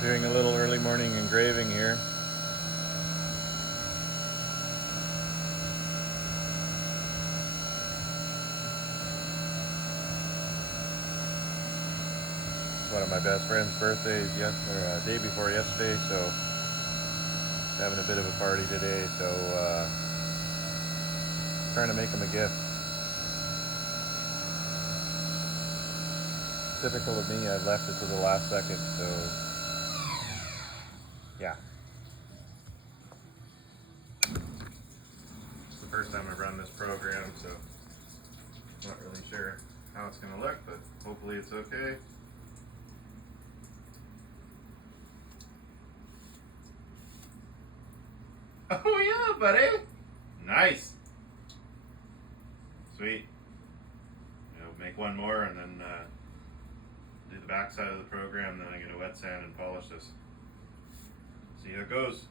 Doing a little early morning engraving here. It's one of my best friend's birthdays, day before yesterday, so having a bit of a party today, so trying to make him a gift. Typical of me, I've left it to the last second, so yeah. It's the first time I've run this program, so I'm not really sure how it's going to look, but hopefully it's okay. Oh yeah, buddy! Nice! Sweet. Make one more and then do the back side of the program, then I'm going to wet sand and polish this. See how it goes.